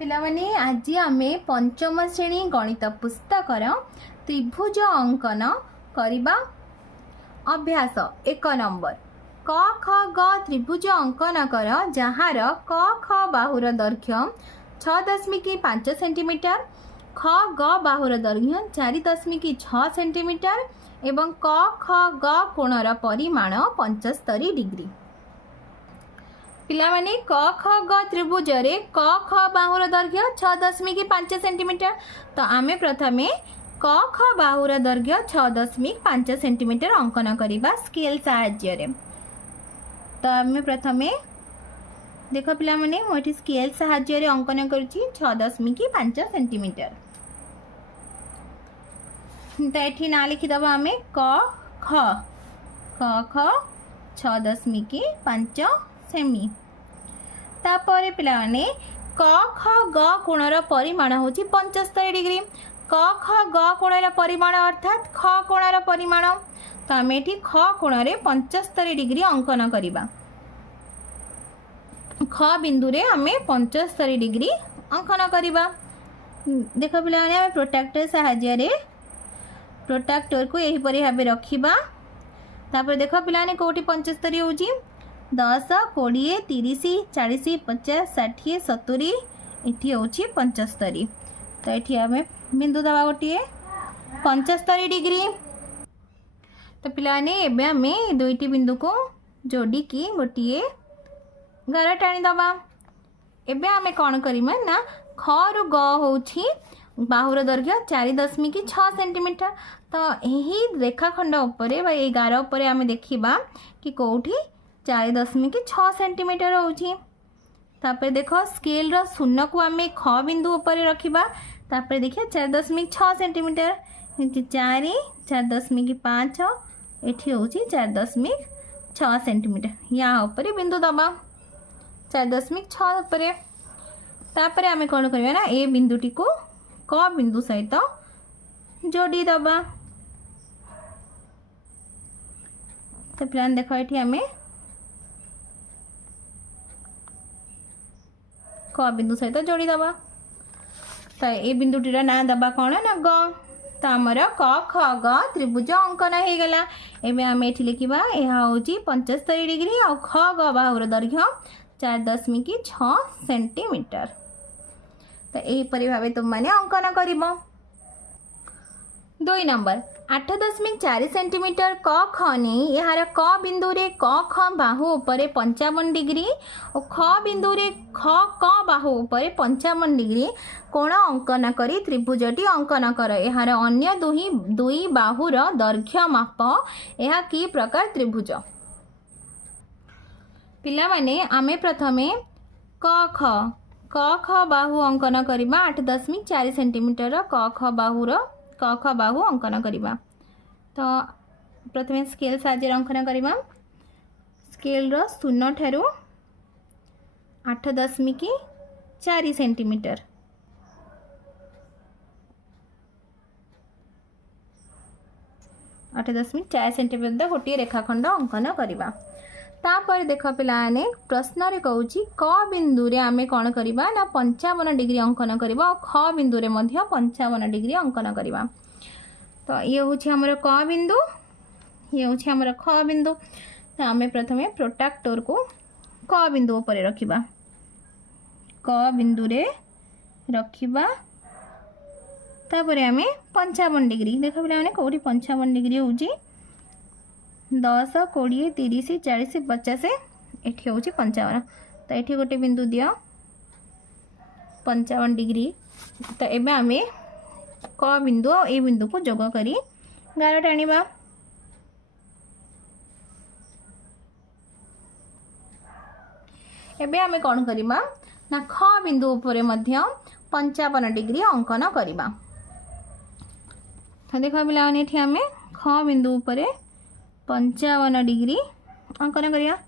पिलामाने आज आमे पंचम श्रेणी गणित पुस्तकर त्रिभुज अंकन करिबा अभ्यास 1 नंबर क ख ग त्रिभुज अंकन कर जहार क ख बाहुर दैर्घ्य 6.5 सेंटीमीटर ख ग बाहुर दैर्घ्य 4.6 सेंटीमीटर एवं क ख ग कोणर परिमाण 75 डिग्री। पिलामाने क ख ग त्रिभुज रे क ख बाहुर दैर्घ्य 6.5 सेंटीमीटर। तो आमे प्रथमे क ख बाहुर दैर्घ्य 6.5 सेंटीमीटर अंकन करिबा स्केल साहाय्य रे। तो आमे प्रथमे देख पिलामाने मो एठी स्केल साहाय्य रे अंकन करछि 6.5 सेंटीमीटर। तो एठी ना लिखि दबा आमे क ख 6.5 सेमी। तापर पिलाने क ख ग कोणर परिमाण होची 75 डिग्री। क ख ग कोणर परिमाण अर्थात ख कोणर परिमाण। तो आम ये ख कोण रे 75 डिग्री अंकन करिबा। ख बिंदु रे आम 75 डिग्री अंकन करिबा। देख पिलाने प्रोट्रैक्टर साहाय्य रे प्रोट्रैक्टर को यही परि भाबे रखिबा। तापर देख पिलाने कोठी 75 होची 10 20 30 40 50 60 70 एठी होची 75। तो एठी आमे बिंदु दबा गोटे 75 डिग्री। तो पिलाने एबे आमे दुईटी बिंदु को जोड़ी की गोटे गार टाणी दबा। एबे आमे कौन करिमा ना ख रु ग होची बाहुर दैर्घ्य 4.6 सेंटीमीटर। तो यही रेखाखंड उपरे बा ए गार उपरे आमे देखिबा कि कोठी 4.6 सेंटीमीटर होची। तापर देखो स्केल रो शून्य को आमे ख बिंदु ऊपर रखिबा। तापर देखिए 4.6 सेंटीमीटर 4 4.5 एठी होची 4.6 सेंटीमीटर। या ऊपर बिंदु दबा 4.6 ऊपर। तापर आमे कोन करबा ना ए बिंदुटी को क बिंदु सहित जोड़ी दबा। तो प्लान देखो एठी आमे क बिंदु सहित जोड़ी दबा। तो ए बिंदुटीर ना दबा कौन ना ग। तो आमर क ख ग त्रिभुज अंकन हो गला। एबे आम एठी लिखिबा एहा होची 75 डिग्री और ख ग बाहुर दैर्घ्य 4.6 सेंटीमीटर। तो यही परि भाबे तुम माने अंकन करिबो। 2 नंबर 8.4 सेंटीमीटर क ख नहीं यार क बिंदु रे क ख बाहु ऊपर 55 डिग्री और ख बिंदु रे ख क बाहु ऊपर 55 डिग्री कोण अंकन करी त्रिभुजटी अंकन कर। यार अन्य दुई बाहुर दैर्घ्य माप यह कि प्रकार त्रिभुज। पिला माने आमे प्रथमे क ख बाहु अंकन करिबा 8.4 सेंटीमीटर क ख बाहु अंकन करिबा। तो प्रथमे स्केल साहाय्य अंकन करिबा। स्केल रो शून्य ठारू 8.4 सेंटीमीटर 8.4 सेंटीमीटर गोटे रेखाखंड अंकन करिबा। तापर देख पिलाने प्रश्न रे कहूची क बिंदु रे आमे कोन करिबा ना 55 डिग्री अंकन करिबा और ख बिंदु रे मध्य 55 डिग्री अंकन करिबा। तो ये होची हमर क बिंदु ये होची हमर ख बिंदु। तो आमे प्रथमे प्रोट्रैक्टर को क बिंदु ऊपर रखिबा। क बिंदु रे रखिबा। तापर आमे 55 डिग्री देख पिलाने कोठी 55 डिग्री होची 10 20 30 40 50 एठी होची 55। तो एठी गोटे बिंदु दियो 55 डिग्री। तो एबे आमे क बिंदु और ए बिंदु को जोग करी गार टाणीबा। एबे आमे कोन करिबा ना ख बिंदु ऊपर मध्य 55 डिग्री अंकन करिबा। तो देखो पिलाने एठी आमे ख बिंदु ऊपर 55 डिग्री अंकन करिया।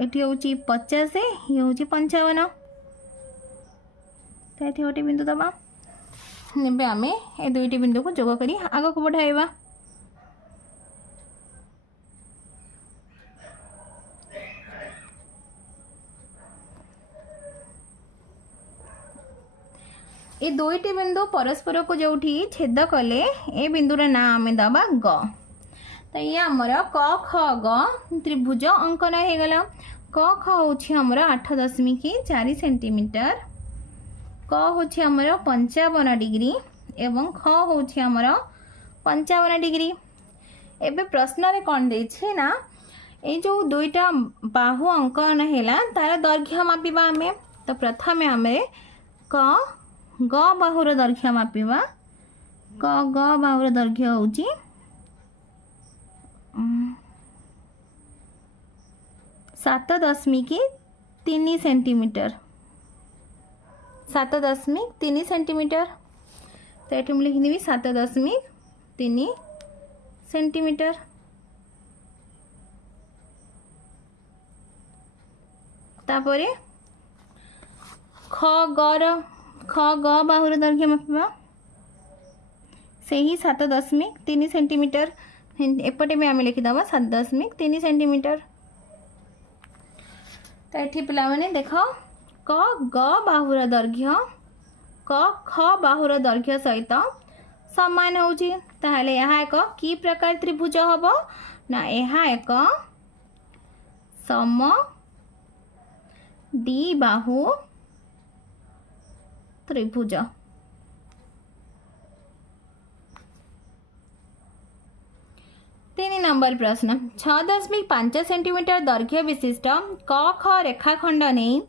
एठी होची 50 ये होची 55। तो एठी गोटे बिंदु दबा। एबे आमे ए दुईटी बिंदु को जोग करी आग को बढ़ाइबा। ये दुईटी बिंदु परस्पर को जो छेद कले ए बिंदुर ना आम दबा ग। तो ये आमर क ख ग त्रिभुज अंकन हो गला। क ख होमर 8.4 सेंटीमीटर, क होमर 55 डिग्री एवं ख होमर 55 डिग्री। एबे प्रश्न रे कौन देछि ना ये जो दुईटा बाहु अंकन है तार दैर्घ्य मापिबा आमे। तो प्रथम आम क ग बाहुर दैर्घ्य मापिबा। क ग बाहुर दैर्घ्य होउची 7.3 सेंटीमीटर, 7.3 सेंटीमीटर। तो ये मुझे लिखी 7.3 सेंटीमीटर। तापरे ख ग बाहुर दैर्घ्य मापिबा से ही 7.3 सेंटीमीटर। एपटे भी आम लिखिदबा 7.3 सेंटीमीटर। तो ये पिला माने देख क ग बाहुर दैर्घ्य क ख बाहुर दैर्घ्य सहित समान होउची। ताहले यह एक की प्रकार त्रिभुज हबो ना यह एक सम द्विबाहु त्रिभुज। 3 नंबर प्रश्न 6.5 सेंटीमीटर दैर्घ्य विशिष्ट क ख रेखाखंड नहीं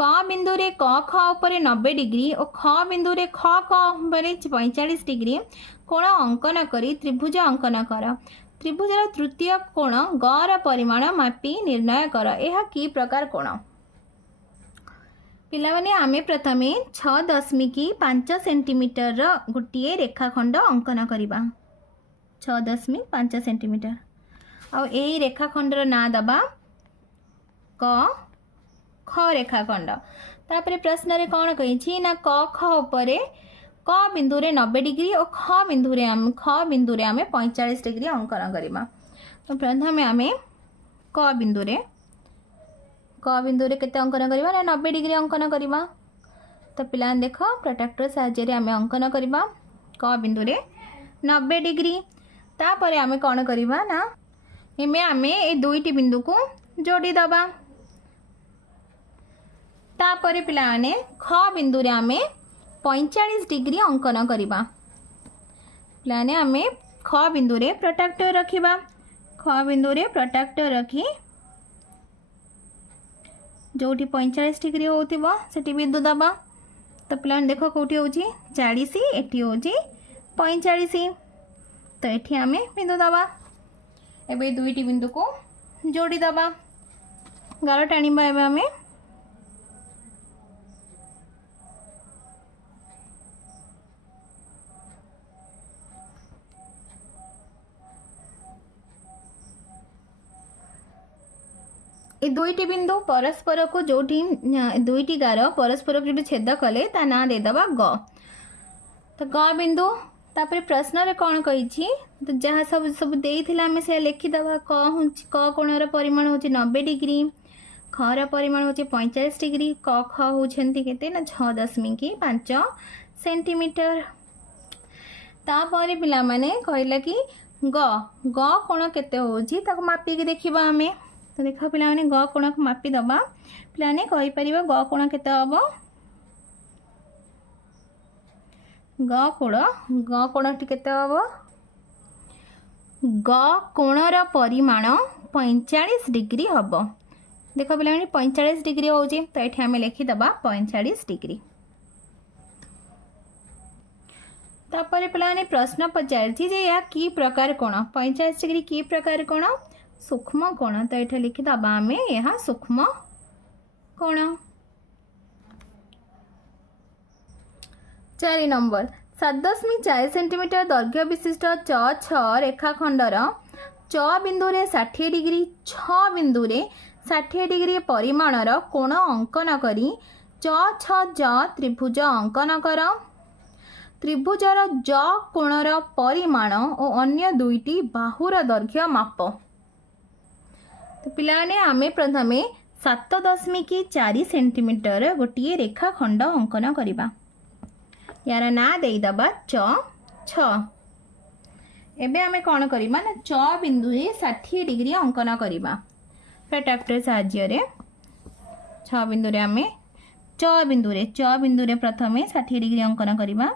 क बिंदु रे क ख उपर 90 डिग्री और ख बिंदु रे ख क उपर 45 डिग्री कोण अंकन करी त्रिभुज अंकन कर। त्रिभुजर तृतीय कोण ग र परिमाण मापी निर्णय कर। यह की प्रकार कोण? पिला माने आमे प्रथमे 6.5 सेंटीमीटर गोटे रेखाखंड अंकन करिबा। 6.5 सेंटीमीटर आ यही रेखाखंडर ना दबा क ख रेखाखंड। तापरे प्रश्न रे कौन कही ना क ख उपरे क बिंदु रे 90 डिग्री और ख बिंदु रे आमे 45 डिग्री अंकन करिबा। तो प्रथमे आमे क बिंदु रे केते अंकन करिबा ना 90 डिग्री अंकन करिबा। तो पिला देख प्रोट्रैक्टर साहाय्य रे आमे अंकन करिबा क बिंदु रे 90 डिग्री। तापरे आमे कौन करिबा ना एमे आमे ए दुईटी बिंदु को जोड़ी दबा। तापरे पिला माने ख बिंदु रे आमे 45 डिग्री अंकन करिबा। पिला माने आमे ख बिंदु रे प्रोट्रैक्टर रखिबा। ख बिंदु रे प्रोट्रैक्टर रखी जोटी 45 डिग्री होतिबो सेठी बिंदु दबा। तो पिला माने देखो कोठी होची 40 एठी होची 45। तो ये आम बिंदु दबा। एबे दुईटी बिंदु को जोड़ी दबा। गार टाणीबा एबे आमे ए दुईटी बिंदु परस्पर को जोटी दुईटी गार परस्पर को जो छेद कले ता ना दे दबा ग। तो ग बिंदु तापर प्रश्न रे कौन कही तो जहाँ सब सब देइथिला से लिखिदबा। क कोणर परिमाण होची 90 डिग्री, ख र परिमाण होची 45 डिग्री, क ख होछंती केते ना 6.5 सेंटीमीटर। तापर पिला माने कहला कि ग कोण केते होची ताको मापी के देखिबा आमे। तो देखा पिला माने ग कोण को मापी दबा। पिला ने कहि परिबा ग कोण केते हबो। ग कोण केते हबो। ग कोणर परिमाण 45 डिग्री हबो। देखो पिला माने 45 डिग्री होची। तो एठी हमें लिखि दबा 45 डिग्री। तापर पिला माने प्रश्न पचारछि जे या की प्रकार कोण 45 डिग्री की प्रकार कोण सूक्ष्म कोण। तो एठी लिखि दबा हमें यह सूक्ष्म कोण। 4 नंबर 7.4 सेंटीमीटर दैर्घ्य विशिष्ट च 6 रेखाखंडर च बिंदु रे 60 डिग्री 6 बिंदु रे 60 डिग्री परिमाणर कोण अंकन करी च 6 ज त्रिभुज अंकन कर। त्रिभुजर ज कोणर परिमाण और अन्य दुईटी बाहुर दैर्घ्य माप। तो पिलाने आमे प्रथमे 7.4 सेंटीमीटर गोटे रेखाखंड अंकन करिबा। यार ना देदबा च छ। एबे आमे कौन करिबा ना च बिंदु रे 60 डिग्री अंकन करिबा प्रोट्रैक्टर साहाय्य रे। छ बिंदु रे आमे च बिंदु रे प्रथमे 60 डिग्री अंकन करिबा।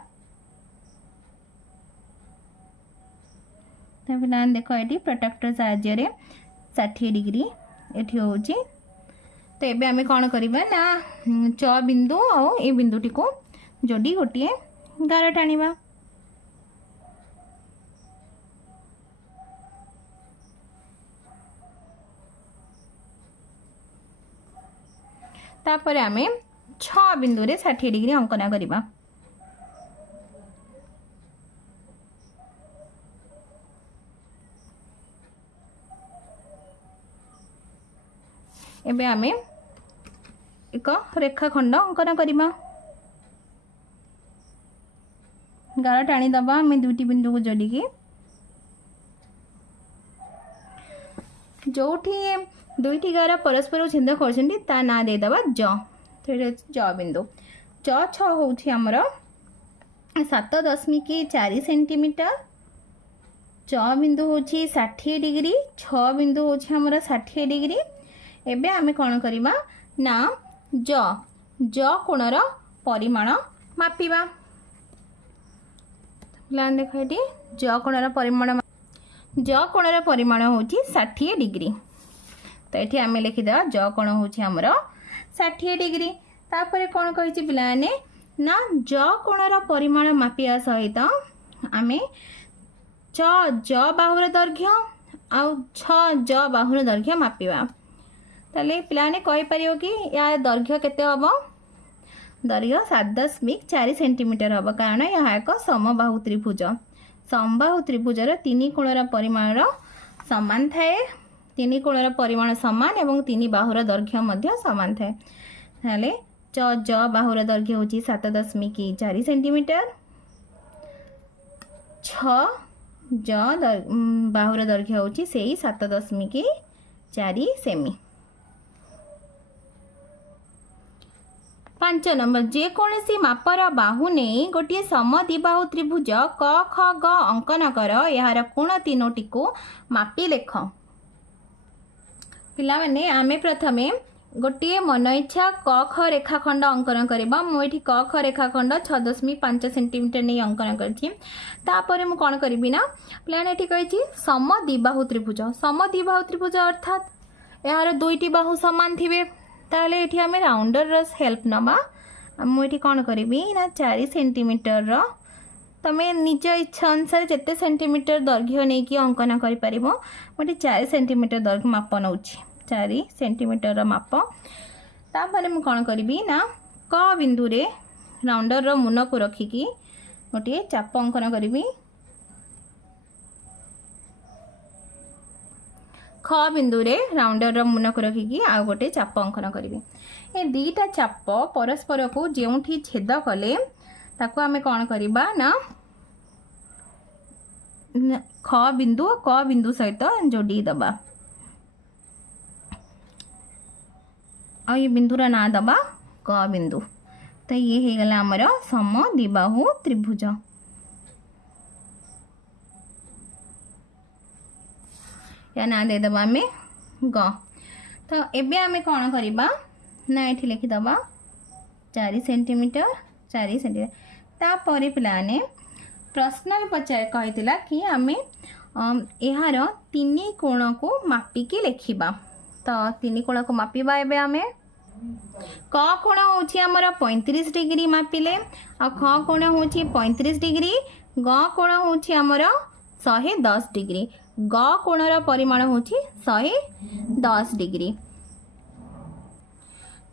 पिला देख ये प्रोट्रैक्टर साहाय्य रे 60 डिग्री एठी होची। तो एबे आमे कौन करिबा ना च बिंदु और ए बिंदुटी को जोड़ी गोटे गार टाणिबा। तापर आमे 6 बिंदु रे 60 डिग्री अंकन करिबा। एबे आमे एक रेखाखंड अंकन करिबा। गार टाणी दबा आमे दुईटी बिंदु को जोड़ी जोठी दुईटी गार परस्पर छेद करछन्ती ता ना दे दबा ज। तो ज बिंदु ज छ होछि हमर 7.4 सेंटीमीटर। च बिंदु होछि 60 डिग्री। छ बिंदु होछि हमर 60 डिग्री। एबे आमे कौन करिबा ना ज कोणर परिमाण मापिबा। प्लान देख ये ज कोणर परिमाण होछि 60 डिग्री। तो ये आमे लिखिदेवा ज कोण होछि हमर 60 डिग्री। तापर कौन कहिछि पिलाने ना ज कोणर परिमाण मापिया सहित आमे ज बाहुर दैर्घ्य आउ छ ज बाहुर दैर्घ्य मापिबा। ताले पिलाने कहि परियो कि या दैर्घ्य केते हबो। दैर्घ्य 7.4 सेंटीमीटर हबो कारण यह एक समबाहु त्रिभुज। समबाहु त्रिभुजर तीन कोणर परिमाण समान थाए। तीन कोणर परिमाण समान एवं तीन बाहुर दैर्घ्य मध्य समान थाए। ताले ज बाहुर दैर्घ्य होची 7.4 सेंटीमीटर। छ ज बाहुर दैर्घ्य होची सेही 7.4 सेमी। 5 नंबर जेकोसी मापर बाहु नहीं गोटे समद्विबाहु त्रिभुज क ख ग अंकन कर यार कोण तीनोटी को मापी लेख। पिला माने आमे प्रथमे गोटे मन इच्छा क ख रेखाखंड अंकन करबा। मुझे क ख रेखाखंड 6.5 सेंटीमीटर नहीं अंकन करछि। तापर मु कोन करबी ना प्लान एठी कहिछि समद्विबाहु त्रिभुज। समद्विबाहु त्रिभुज अर्थात यार दुईटी बाहु समान थिबे। ताले एठी आमे राउंडर रस हेल्प नबा। मुझे कौन करी ना 4 सेंटीमीटर रो तमें निज इच्छा अनुसार जिते सेंटीमीटर दैर्घ्य नहीं कि अंकन कर पार। मुझे 4 सेंटीमीटर दैर्घ्य माप नौ 4 सेंटीमीटर माप। तापर मुझे कौन करी ना क बिंदु रे राउंडर रो मुन को रखिकी गोटे चाप अंकन करी। ख बिंदु रे राउंडर रो मुन को रखिकी आ गोटे चाप अंकन करी। ए दीटा चाप परस्पर को जेउठी छेद कले ताको आमे कौन करिबा ना ख बिंदु क बिंदु सहित जोड़ी दबा। आ ये बिंदुर ना दबा क बिंदु। तो ये हे गला हमर समद्विबाहु त्रिभुज। या ना दे दबा में ग। तो एबे आमे कौन करिबा ना ये लिखिदबा 4 सेंटीमीटर 4 सेंटीमीटर। तापर पिलाने प्रश्न पचार कहितिला कि आमे यार तीन कोण को मापिकी लिखिबा। तो तीन कोण को मापिबा एबे आमे क कोण होछि हमर 35 डिग्री मापिले आ ख कोण होछि 35 डिग्री। ग कोण होछि हमर 110 डिग्री। ग कोणर परिमाण होछि 110 डिग्री।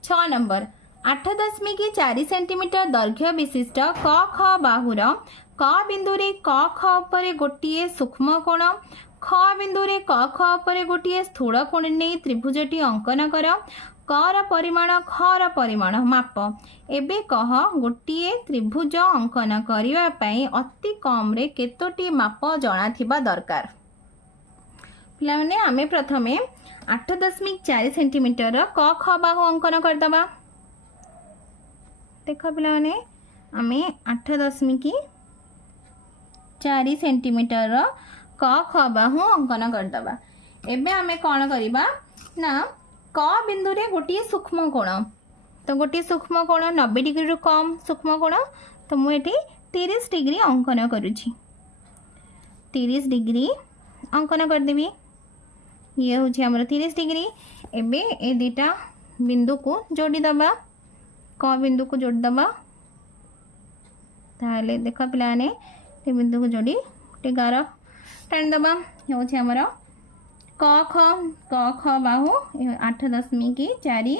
6 नंबर 8.4 सेंटीमीटर दैर्घ्य विशिष्ट क ख बाहुर क बिंदु रे क ख पर गोटे सूक्ष्म कोण ख बिंदु रे क ख पर गोटे स्थूल कोण नहीं त्रिभुजटी अंकन कर। क र परिमाण ख र परिमाण माप। एबे कह गोटे त्रिभुज अंकन करिवा पई अति कम रे केतोटी माप जणा थिबा दरकार। पिला माने आमे प्रथमे 8.4 सेंटीमीटर क ख बाहु अंकन करदबा। देख पिला माने आमे 8.4 सेंटीमीटर क ख बाहु अंकन करदबा। एबे आमे कौन करबा ना क बिंदु रे गोटे सूक्ष्म कोण, तो गोटे सूक्ष्म कोण 90 डिग्री रु कम सूक्ष्म कोण, तो मुझे 30 डिग्री अंकन करुछि। 30 डिग्री अंकन करदेवी। ये हूँ आमर 30 डिग्री। एबे ए दुटा बिंदु को जोड़ी दबा, क बिंदु को जोड़ी दबा। ताहले देख पिलाने ए बिंदु को जोड़ी गोटे गार टाणी दबा। ये हूँ आमर क ख बाहु 8.4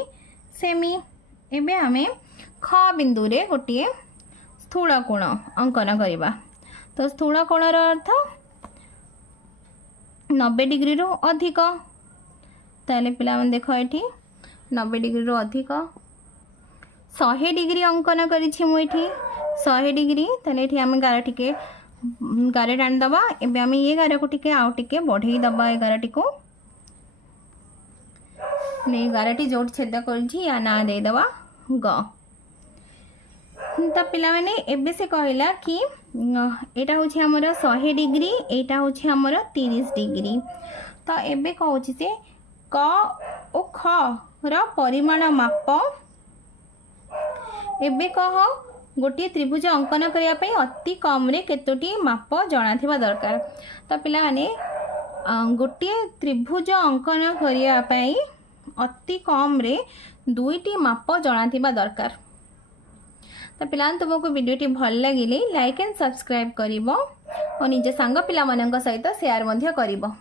सेमी। एबे आमे ख बिंदु रे गोटे स्थूल कोण अंकन करबा। तो स्थूल कोणर अर्थ 90 डिग्री रु अधिक। ताले पिला मन देखो एठी 90 डिग्री रु अधिक 100 डिग्री अंकन करिछि मु एठी 100 डिग्री। ताले एठी आमे गार टिके गारे टाणी दबा। एबे आमे ये गार को टिके आउ टिके बढ़ेई दबा। ए गारटी को ने गारटी जोट छेद करछि या ना दे दबा ग। तो पिला माने एबे से कहला कि एटा होछि हमर 100 डिग्री, एटा होछि हमर 30 डिग्री। तो एबे कहउछि से क ओ ख र परिमाण माप। एबे कह गोटे त्रिभुज अंकन करिया पई अति कम रे केतोटी माप जणा थिबा दरकार। तो पिला माने गोटे त्रिभुज अंकन करिया पई अति कम रे 2टी माप जणा थिबा दरकार। तो पिला तुमको वीडियोटी भल लगिले लाइक एंड सब्सक्राइब करिवो और निज सांग पिला मनंक सहित शेयर मध्य करिवो।